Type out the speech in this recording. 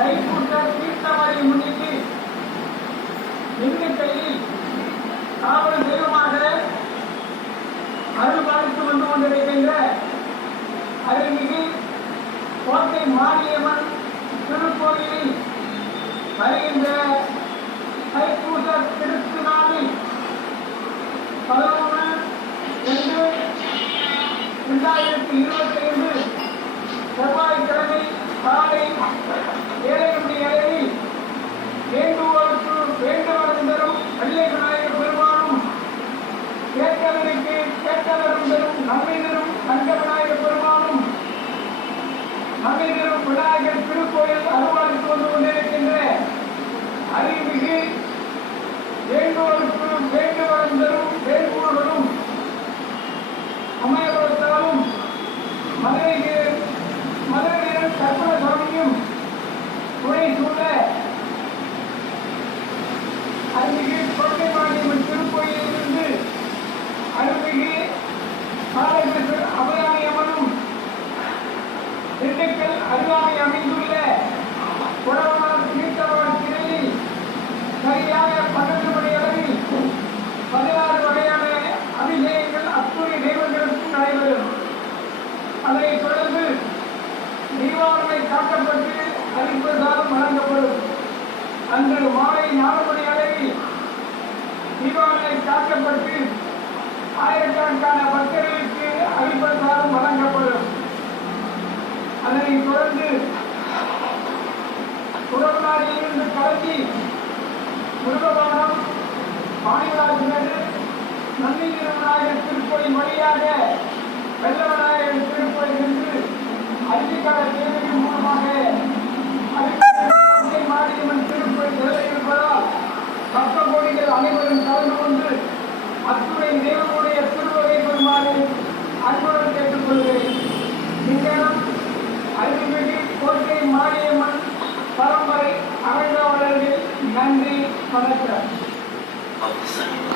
தைப்பூச தீர்த்தமாயை முன்னிட்டு திண்டுக்கல்லில் காவல் தெய்வமாக அருள்பாலித்து வந்து கொண்டிருக்கின்ற அருள்மிகு கோட்டை மாரியம்மன் திருக்கோயிலில் வருகின்ற தைப்பூச திருநாளில் 11/2/2025 செவ்வாய்க்கிழமை காலை 7 மணி அளவில் வேண்டுவோருக்கு வேண்டுவரம் தரும் வெள்ளை விநாயகர் பெருமானும் கேட்கவருக்கு கேட்கவரம் தரும் நன்மை தரும் தங்க விநாயகர் பெருமானும் நன்மை தரும் விநாயகர் திருக்கோயில் அருள்பாலித்து வந்து கொண்டிருக்கின்ற அருள்மிகு வேண்டுவோருக்கு வேண்டுவரம் தரும் வேண்டுகோள்களும் அமையவரத்தாலும் மதுரையின் கற்பன சுவாமியும் துணை சூழ அருள்மிகு கோட்டை மாரியம்மன் திருக்கோயிலிருந்து அருள்மிகு காலகிருஷ்ணர் அபயாமி அம்மனும் திண்டுக்கல் அருகாமை அமைந்துள்ள குடவனார் தீர்த்தவான் திரையில் சரியாக 12 மணி அளவில் 16 வகையான அபிஷேகங்கள் அத்துணை தெய்வங்களுக்கும் நடைபெறும். அதனைத் தொடர்ந்து தீபாவளி காட்டப்பட்டு அரிப்பிரசாதம் வழங்கப்படும். அன்று மாலை 4 மணி அளவில் தீபாவளி காட்டப்பட்டு ஆயிரக்கணக்கான பக்தர்களுக்கு அரிப்பிரசாதம் வழங்கப்படும். அதனைத் தொடர்ந்து குடவனாரிலிருந்து கலக்கி முருகபானம் பாணிவாசினர் நந்தி விநாயகர் திருக்கோயில் வழியாக வெள்ள விநாயகர் திருக்கோயில் என்று அரிசிக்கால தேவையின் மூலமாக மாரியம்மன் திருக்கோயில் நிலையிருப்பதால் பக்த கோடிகள் அனைவரும் கலந்து கொண்டு அத்துறை தெய்வனுடைய திருவகை பெறுமாறு அன்புடன் கேட்டுக்கொள்கிறேன். இங்கனம் அருள்மிகு கோட்டை மாரியம்மன் பரம்பரை அகழ்ந்தவர்கள் நன்றி வணக்கம்.